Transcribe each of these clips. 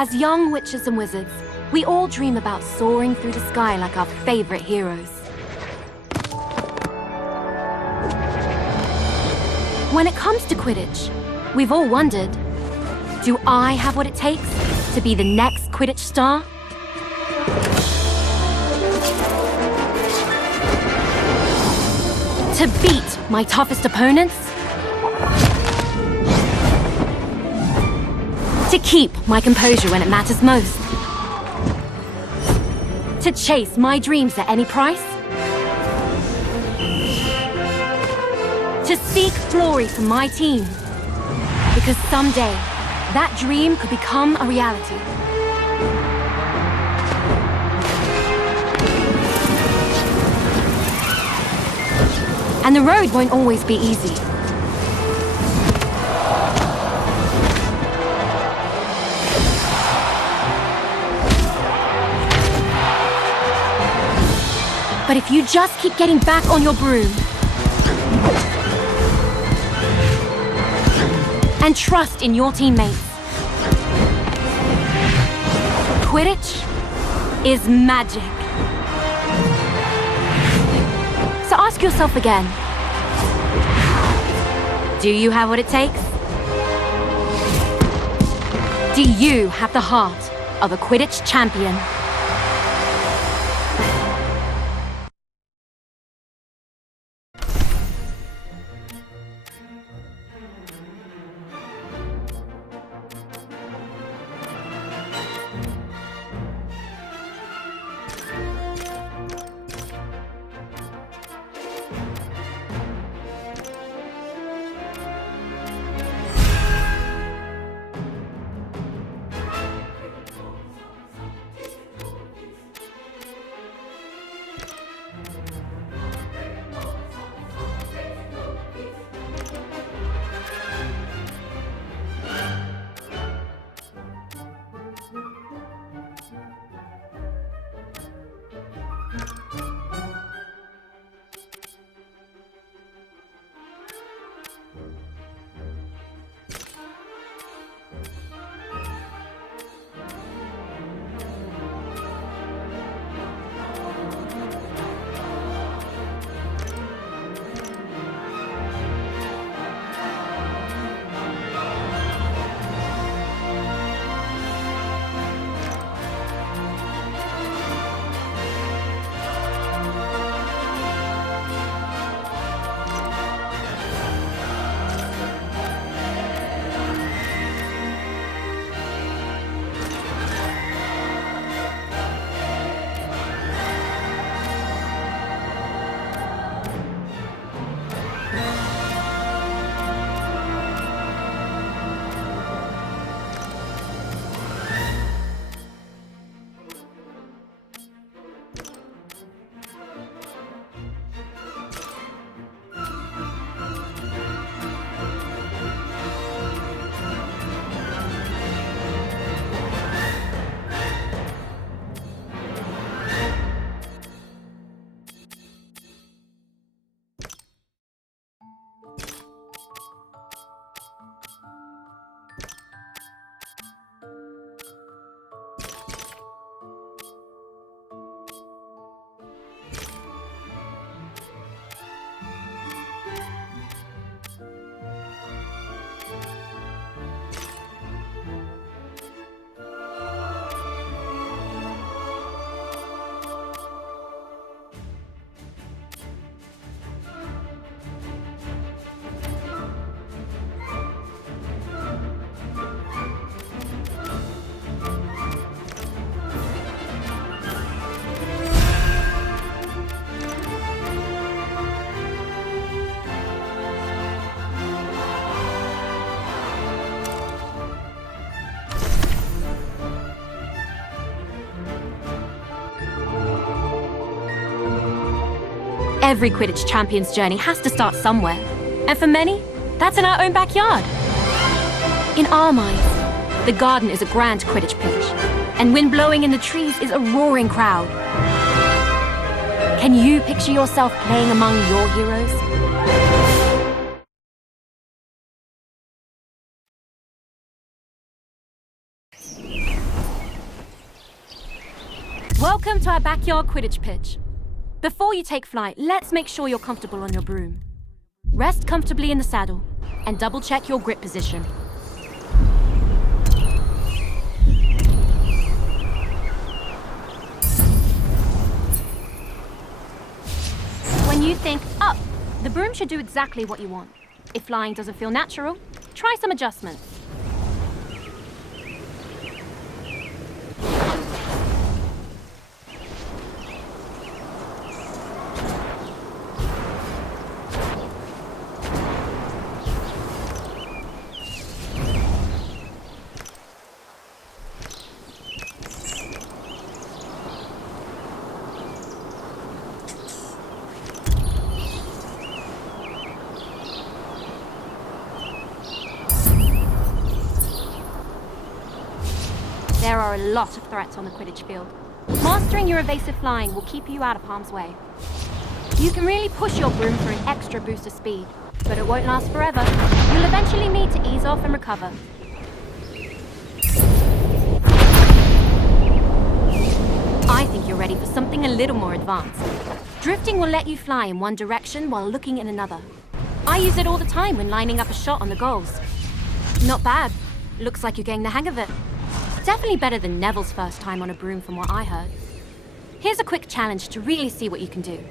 As young witches and wizards, we all dream about soaring through the sky like our favorite heroes. When it comes to Quidditch, we've all wondered, do I have what it takes to be the next Quidditch star? To beat my toughest opponents? To keep my composure when it matters most? To chase my dreams at any price? To seek glory for my team? Because someday, that dream could become a reality. And the road won't always be easy. But if you just keep getting back on your broom and trust in your teammates, Quidditch is magic. So ask yourself again, do you have what it takes? Do you have the heart of a Quidditch champion? Every Quidditch champion's journey has to start somewhere. And for many, that's in our own backyard. In our minds, the garden is a grand Quidditch pitch, and wind blowing in the trees is a roaring crowd. Can you picture yourself playing among your heroes? to our backyard Quidditch pitch. Before you take flight, let's make sure you're comfortable on your broom. Rest comfortably in the saddle and double-check your grip position. When you think up, the broom should do exactly what you want. If flying doesn't feel natural, try some adjustments. There are a lot of threats on the Quidditch field. Mastering your evasive flying will keep you out of harm's way. You can really push your broom for an extra boost of speed, but it won't last forever. You'll eventually need to ease off and recover. I think you're ready for something a little more advanced. Drifting will let you fly in one direction while looking in another. I use it all the time when lining up a shot on the goals. Not bad. Looks like you're getting the hang of it. Definitely better than Neville's first time on a broom from what I heard. Here's a quick challenge to really see what you can do.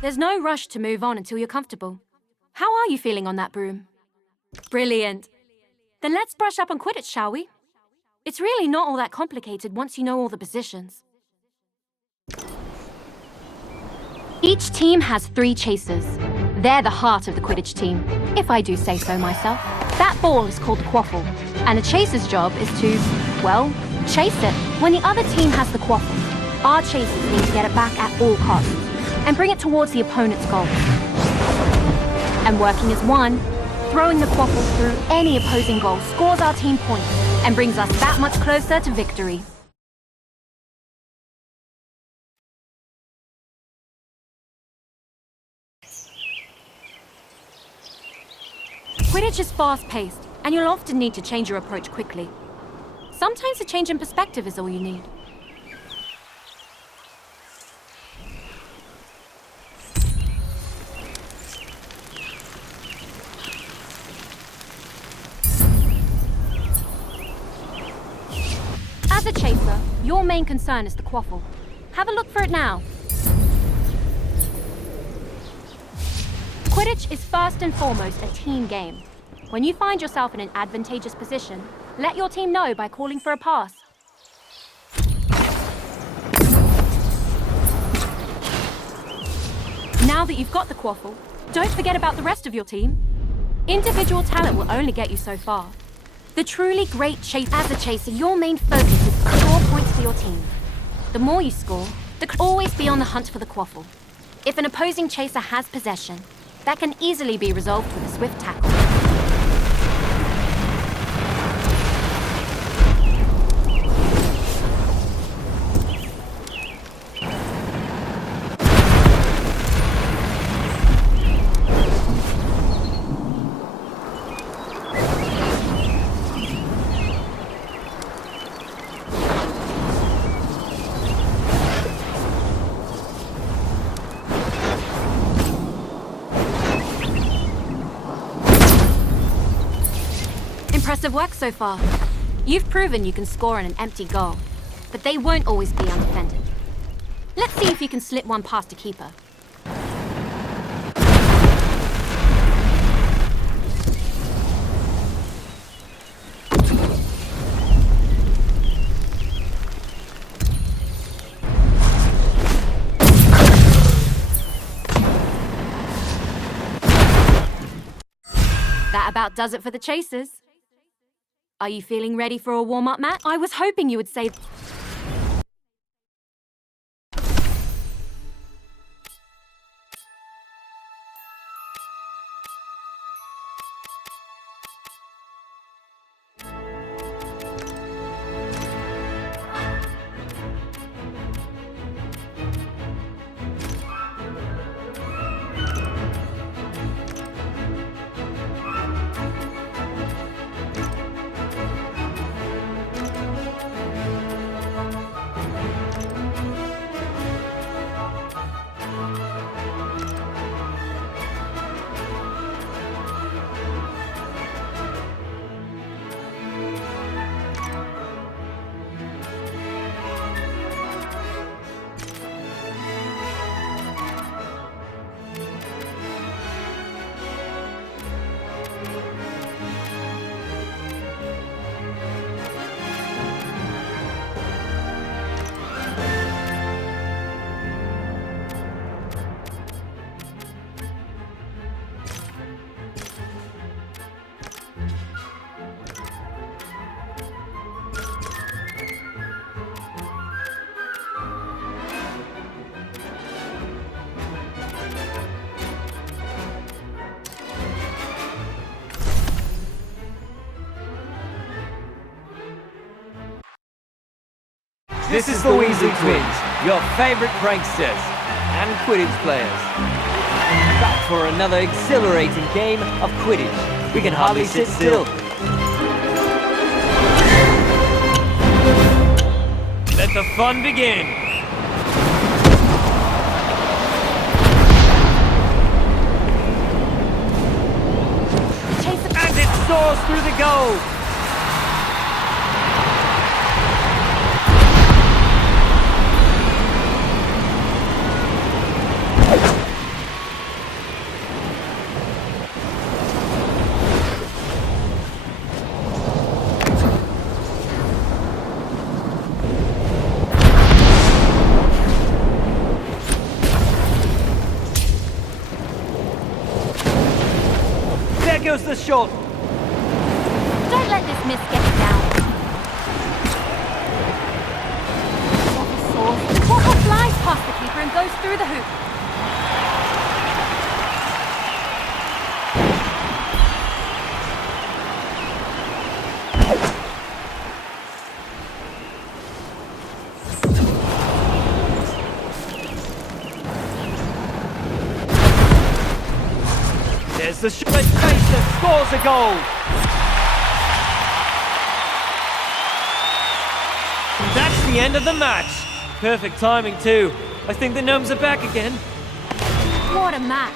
There's no rush to move on until you're comfortable. How are you feeling on that broom? Brilliant. Then let's brush up on Quidditch, shall we? It's really not all that complicated once you know all the positions. Each team has 3 chasers. They're the heart of the Quidditch team, if I do say so myself. That ball is called the quaffle, and a chaser's job is to, well, chase it. When the other team has the quaffle, our chasers need to get it back at all costs and bring it towards the opponent's goal. And working as one, throwing the quaffle through any opposing goal scores our team points and brings us that much closer to victory. Quidditch is fast-paced, and you'll often need to change your approach quickly. Sometimes a change in perspective is all you need. As a chaser, your main concern is the quaffle. Have a look for it now. Quidditch is first and foremost a team game. When you find yourself in an advantageous position, let your team know by calling for a pass. Now that you've got the quaffle, don't forget about the rest of your team. Individual talent will only get you so far. The truly great chase. As a chaser, your main focus is to score points for your team. The more you score, always be on the hunt for the quaffle. If an opposing chaser has possession, that can easily be resolved with a swift tackle. Impressive work so far. You've proven you can score on an empty goal, but they won't always be undefended. Let's see if you can slip one past a keeper. That about does it for the chasers. Are you feeling ready for a warm-up match? I was hoping you would say... This is the Weasley Twins, your favourite pranksters and Quidditch players. Back for another exhilarating game of Quidditch. We can hardly sit still. Let the fun begin. And it soars through the goal. There goes the shot. Don't let this miss get you down. The ball flies past the keeper and goes through the hoop. There's the shot. Chaser scores a goal. That's the end of the match. Perfect timing too. I think the gnomes are back again. What a match.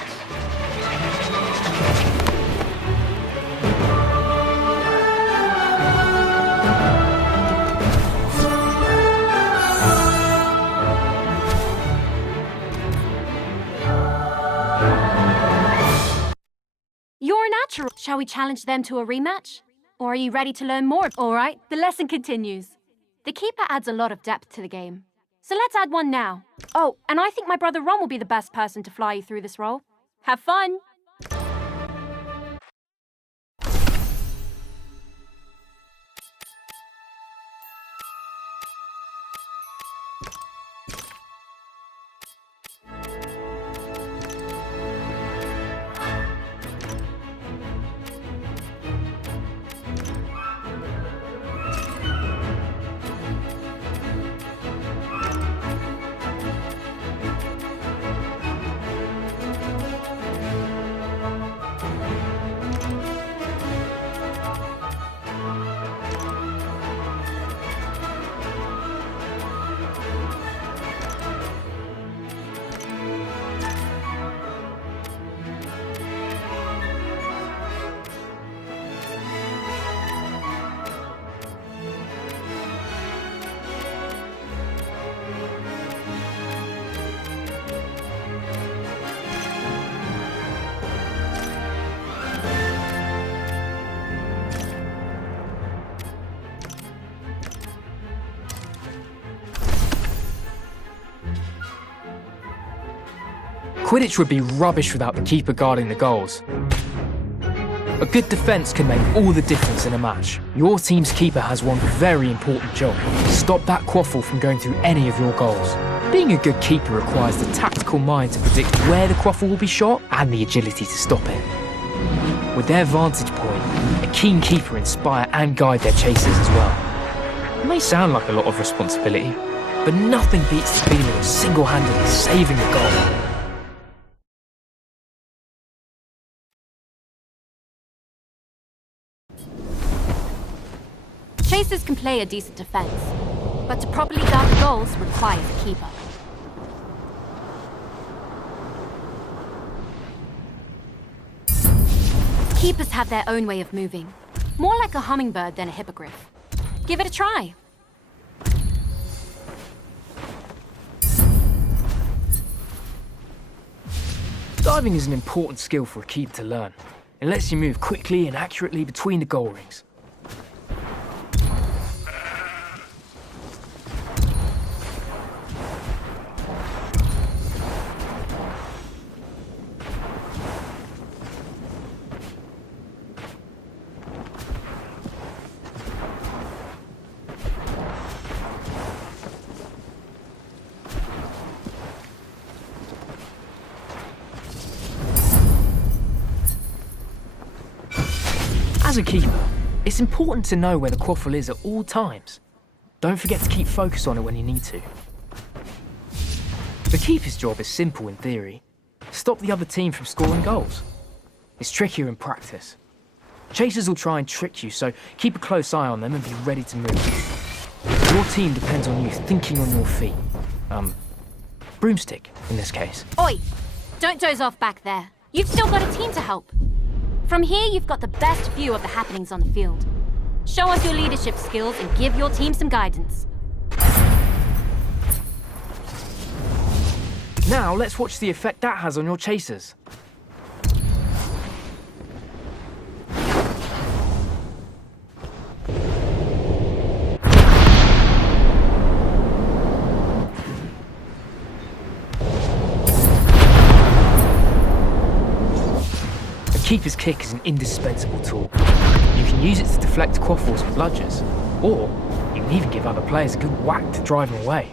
You're a natural. Shall we challenge them to a rematch? Or are you ready to learn more? All right, the lesson continues. The keeper adds a lot of depth to the game. So let's add one now. Oh, and I think my brother Ron will be the best person to fly you through this role. Have fun! Quidditch would be rubbish without the keeper guarding the goals. A good defence can make all the difference in a match. Your team's keeper has one very important job: stop that quaffle from going through any of your goals. Being a good keeper requires the tactical mind to predict where the quaffle will be shot and the agility to stop it. With their vantage point, a keen keeper inspire and guide their chasers as well. It may sound like a lot of responsibility, but nothing beats the feeling of single-handedly saving a goal. Chasers can play a decent defense, but to properly guard the goals requires a keeper. Keepers have their own way of moving, more like a hummingbird than a hippogriff. Give it a try. Diving is an important skill for a keeper to learn. It lets you move quickly and accurately between the goal rings. As a keeper, it's important to know where the quaffle is at all times. Don't forget to keep focus on it when you need to. The keeper's job is simple in theory. Stop the other team from scoring goals. It's trickier in practice. Chasers will try and trick you, so keep a close eye on them and be ready to move. Your team depends on you thinking on your feet. Broomstick, in this case. Oi! Don't doze off back there. You've still got a team to help. From here, you've got the best view of the happenings on the field. Show us your leadership skills and give your team some guidance. Now, let's watch the effect that has on your chasers. Keeper's kick is an indispensable tool. You can use it to deflect quaffles with bludgers, or you can even give other players a good whack to drive them away.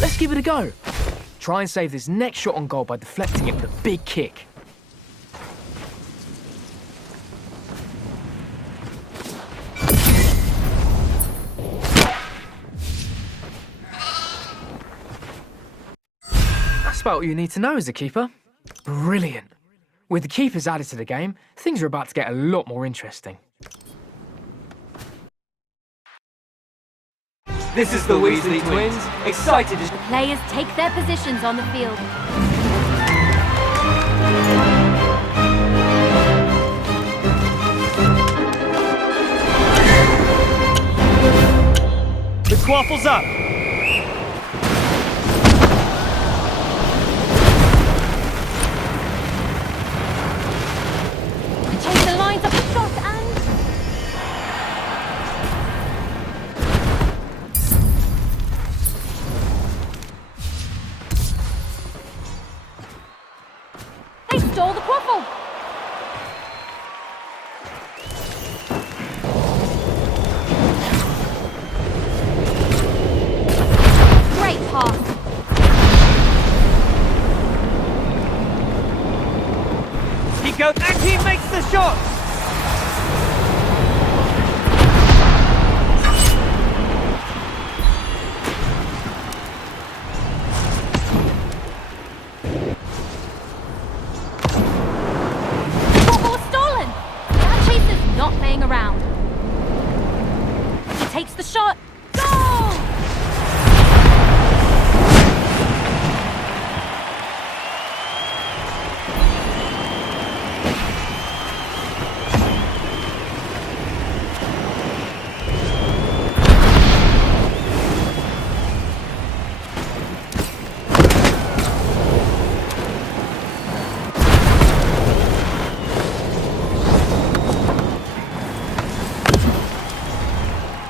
Let's give it a go. Try and save this next shot on goal by deflecting it with a big kick. That's about all you need to know as a keeper. Brilliant. With the keepers added to the game, things are about to get a lot more interesting. This is the Weasley twins, excited to... The players take their positions on the field. The quaffle's up! The chaser lines up a shot and... They stole the quaffle! Great pass! He goes and he makes the shot! Quaffle is stolen! That chaser's not playing around. He takes the shot. Goal!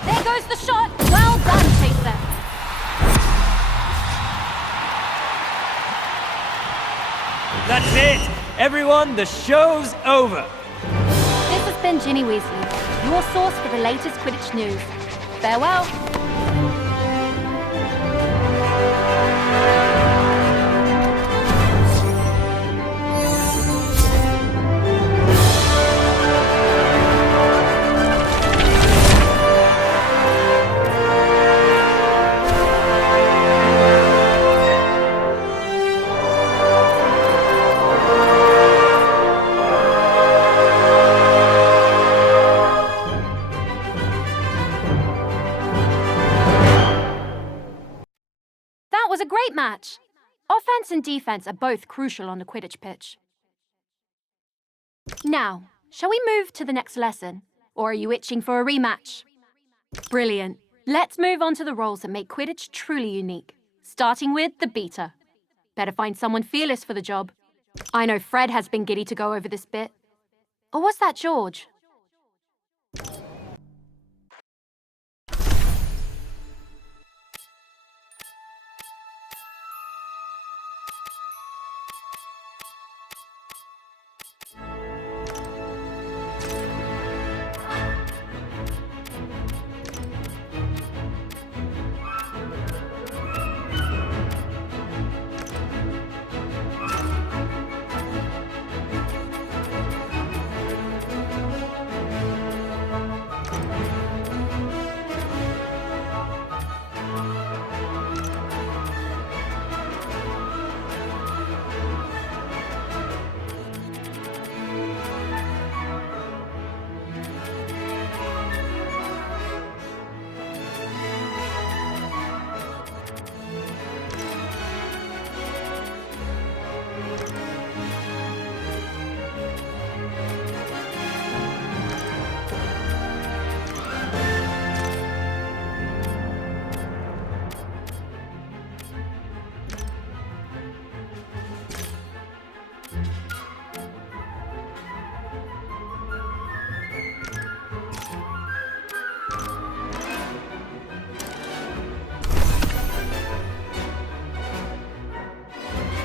There goes the shot. Well done, chaser. That's it! Everyone, the show's over! This has been Ginny Weasley, your source for the latest Quidditch news. Farewell. That was a great match. Offense and defense are both crucial on the Quidditch pitch. Now, shall we move to the next lesson? Or are you itching for a rematch? Brilliant. Let's move on to the roles that make Quidditch truly unique. Starting with the beater. Better find someone fearless for the job. I know Fred has been giddy to go over this bit. Or was that George?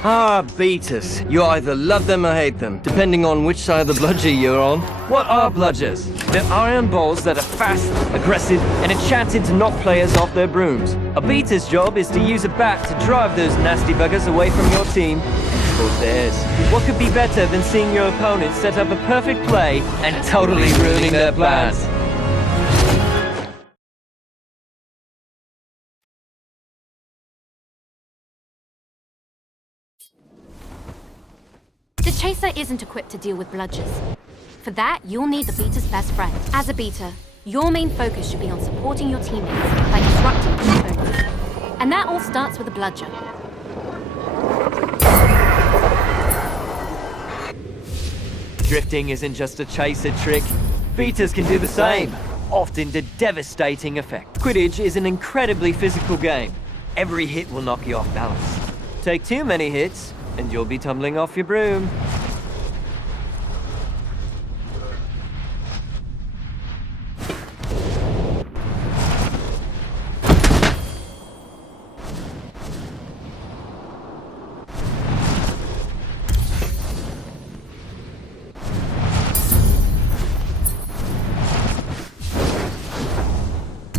Ah, beaters. You either love them or hate them, depending on which side of the bludger you're on. What are bludgers? They're iron balls that are fast, aggressive, and enchanted to knock players off their brooms. A beater's job is to use a bat to drive those nasty buggers away from your team and towards theirs. What could be better than seeing your opponent set up a perfect play and totally ruining their plans? The Chaser isn't equipped to deal with bludgers. For that, you'll need the beater's best friend. As a beater, your main focus should be on supporting your teammates by disrupting their opponents. And that all starts with a bludger. Drifting isn't just a chaser trick. Beaters can do the same, often to devastating effect. Quidditch is an incredibly physical game. Every hit will knock you off balance. Take too many hits, and you'll be tumbling off your broom.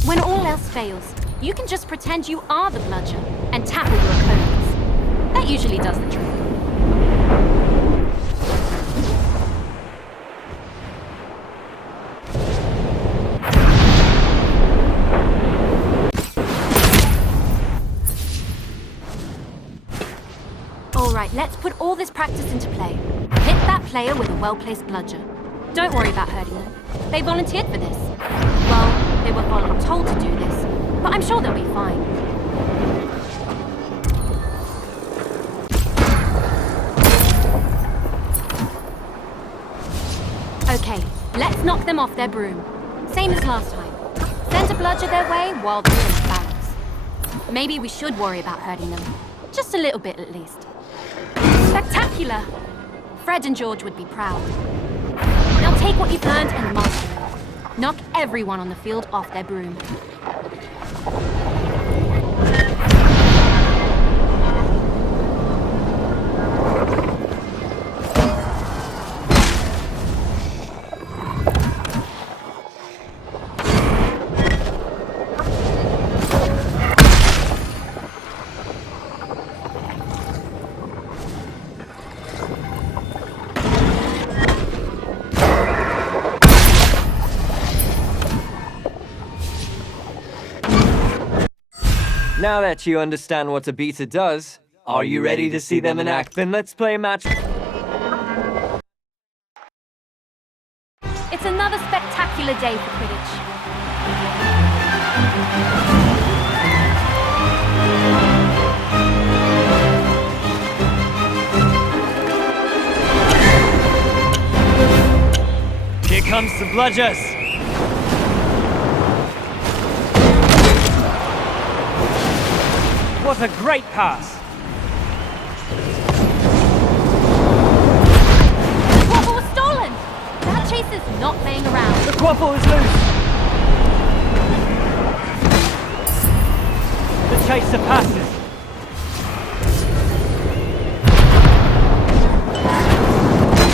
When all else fails, you can just pretend you are the bludger and tackle your opponents. That usually does the trick. Alright, let's put all this practice into play. Hit that player with a well-placed bludger. Don't worry about hurting them. They volunteered for this. Well, they were told to do this, but I'm sure they'll be fine. Okay, let's knock them off their broom. Same as last time. Send a bludger their way while they're in balance. Maybe we should worry about hurting them. Just a little bit at least. Spectacular! Fred and George would be proud. Now take what you've learned and master it. Knock everyone on the field off their broom. Now that you understand what a beater does, are you ready to see them in act? Then let's play a match. It's another spectacular day for Quidditch. Here comes the bludgers! What a great pass! The Quaffle was stolen! That Chaser's not playing around. The Quaffle is loose! The Chaser passes.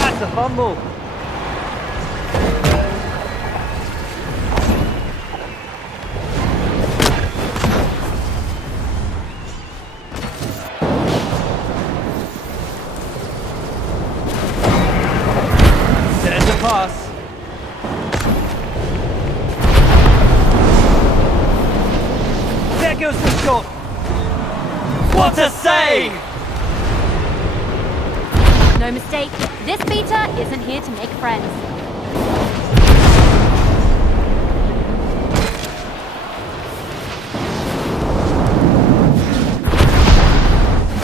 That's a fumble. Pass. There goes the shot. What a save! No mistake, this beater isn't here to make friends.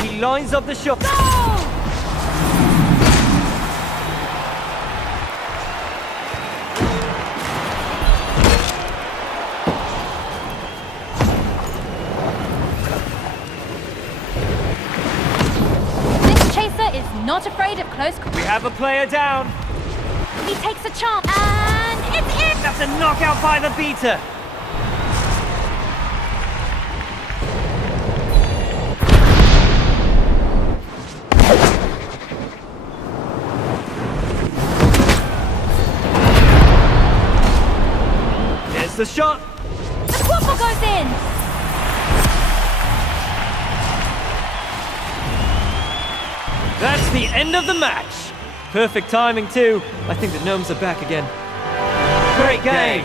He lines up the shot. Goal! Not afraid of close. We have a player down. He takes a chance, and it's in! That's a knockout by the beater. a shot! The quaffle goes in! That's the end of the match! Perfect timing, too. I think the gnomes are back again. Great game!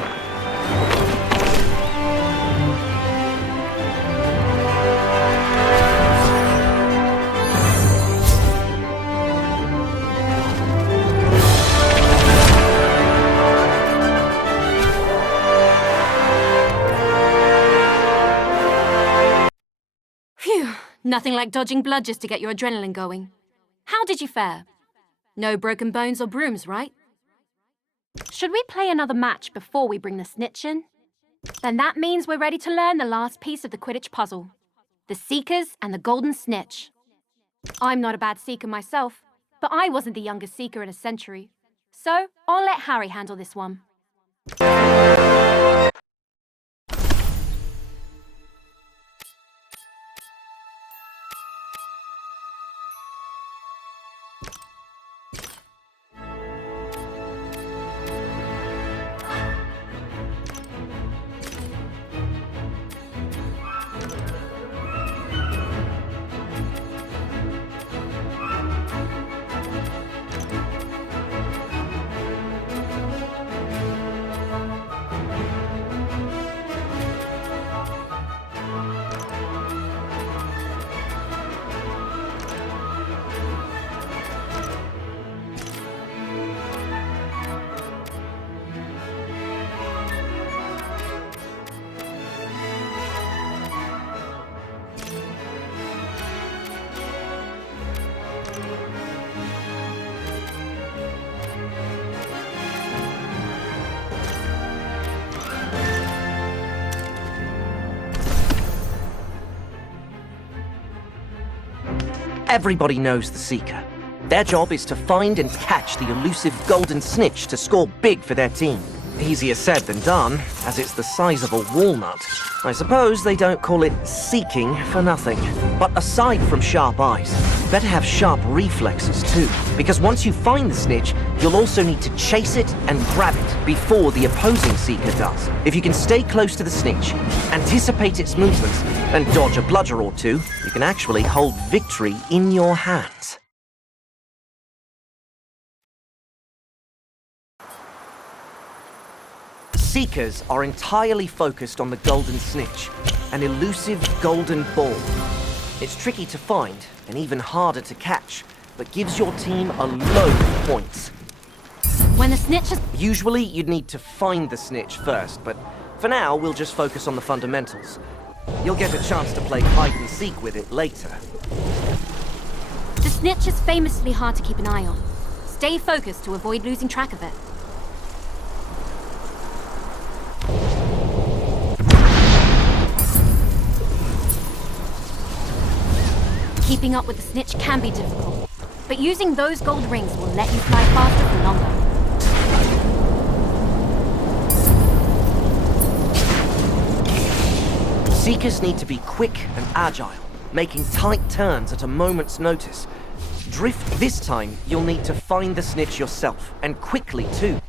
Phew, nothing like dodging bludgers to get your adrenaline going. How did you fare? No broken bones or brooms, right? Should we play another match before we bring the snitch in? Then that means we're ready to learn the last piece of the Quidditch puzzle. The Seekers and the Golden Snitch. I'm not a bad seeker myself, but I wasn't the youngest seeker in a century. So, I'll let Harry handle this one. Everybody knows the Seeker. Their job is to find and catch the elusive Golden Snitch to score big for their team. Easier said than done, as it's the size of a walnut. I suppose they don't call it seeking for nothing. But aside from sharp eyes, you better have sharp reflexes too. Because once you find the snitch, you'll also need to chase it and grab it before the opposing Seeker does. If you can stay close to the snitch, anticipate its movements, and dodge a bludger or two, you can actually hold victory in your hands. Seekers are entirely focused on the Golden Snitch, an elusive golden ball. It's tricky to find and even harder to catch, but gives your team a load of points. When the snitch is... Usually you'd need to find the snitch first, but for now we'll just focus on the fundamentals. You'll get a chance to play hide and seek with it later. The snitch is famously hard to keep an eye on. Stay focused to avoid losing track of it. Keeping up with the snitch can be difficult, but using those gold rings will let you fly faster for longer. Seekers need to be quick and agile, making tight turns at a moment's notice. Drift this time, you'll need to find the snitch yourself, and quickly too.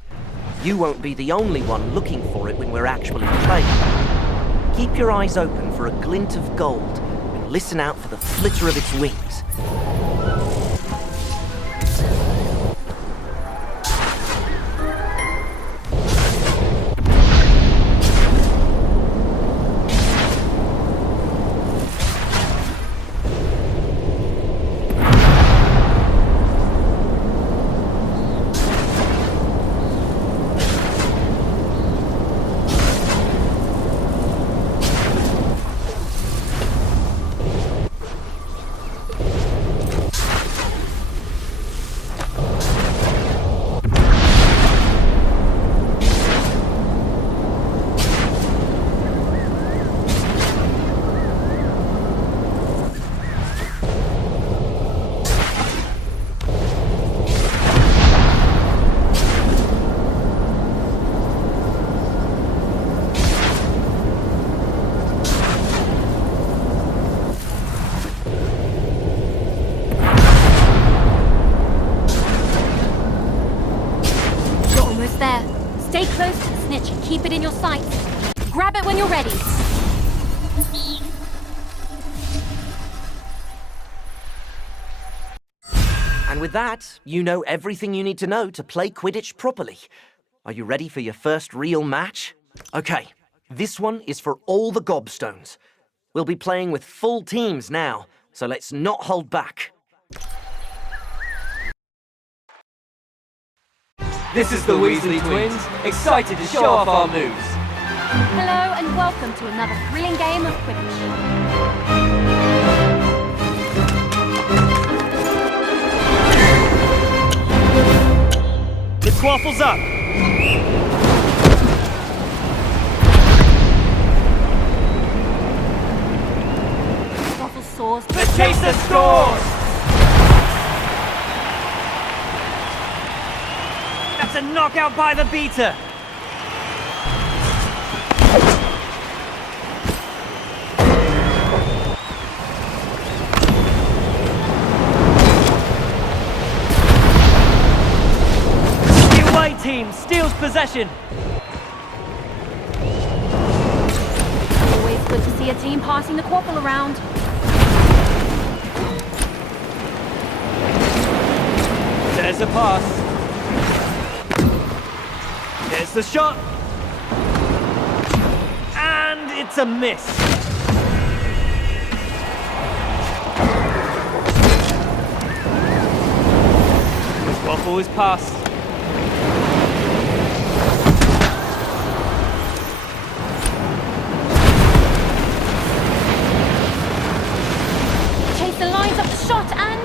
You won't be the only one looking for it when we're actually playing. Keep your eyes open for a glint of gold, and listen out for the flitter of its wings. And with that, you know everything you need to know to play Quidditch properly. Are you ready for your first real match? Okay, this one is for all the gobstones. We'll be playing with full teams now, so let's not hold back. This is the Weasley twins, excited to show off our moves. Hello and welcome to another thrilling game of Quidditch. The quaffle's up. Quaffle soars. The chaser scores! That's a knockout by the beater. The away team steals possession. Always good to see a team passing the quaffle around. There's a pass. There's the shot. And it's a miss. The quaffle is passed. Chaser lines up the shot and...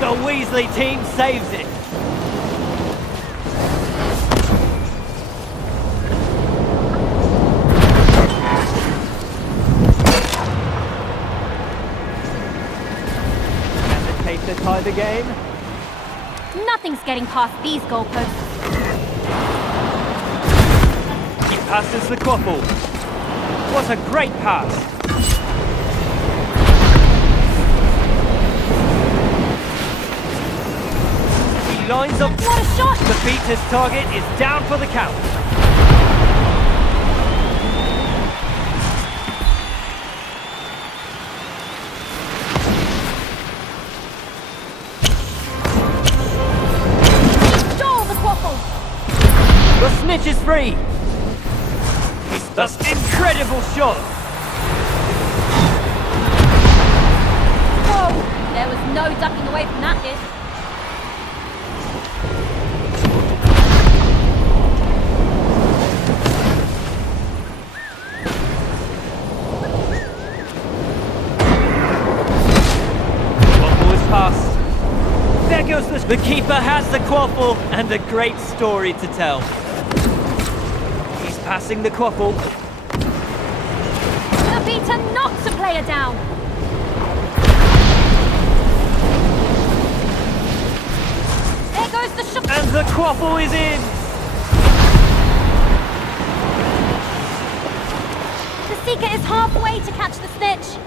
The Weasley team saves it. Can the Chaser tie the game? Nothing's getting past these goalposts. He passes the quaffle. What a great pass. He lines up. What a shot! The beater's target is down for the count. Stole the quaffle! The snitch is free. That's incredible shot. Whoa! There was no ducking away from that hit. Quaffle is passed. There goes the keeper has the quaffle and a great story to tell. He's passing the quaffle. The beater knocks a player down. There goes the shot. And the quaffle is in. The seeker is halfway to catch the snitch.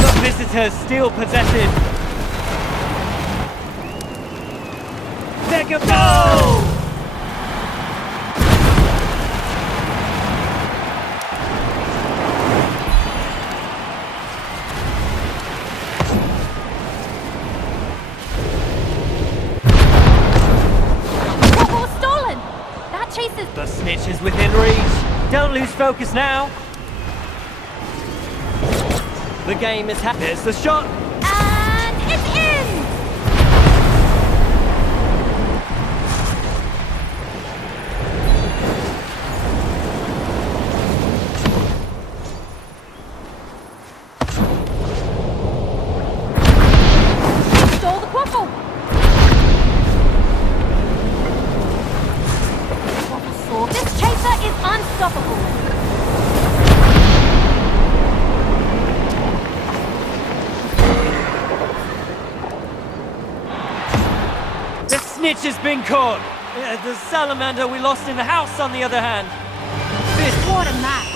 The visitors steal possession. There goes goal! Quaffle stolen. That chases. The snitch is within reach. Don't lose focus now. The game is there's the shot. And it's in! Stole the quaffle. Quaffle saw. This chaser is unstoppable. The snitch has been caught. The salamander we lost in the house, on the other hand. What a match!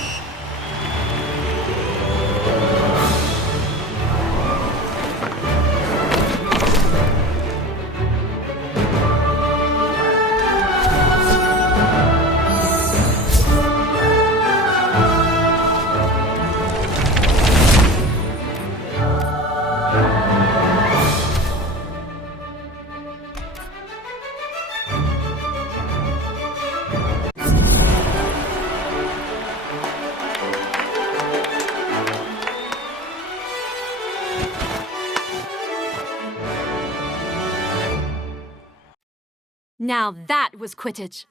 Now that was Quidditch.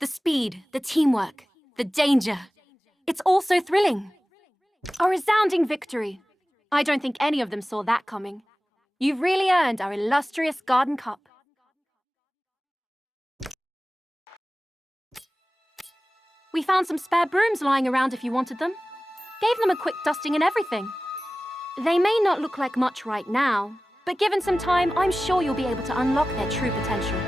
The speed, the teamwork, the danger. It's all so thrilling. A resounding victory. I don't think any of them saw that coming. You've really earned our illustrious Garden Cup. We found some spare brooms lying around if you wanted them. Gave them a quick dusting and everything. They may not look like much right now, but given some time, I'm sure you'll be able to unlock their true potential.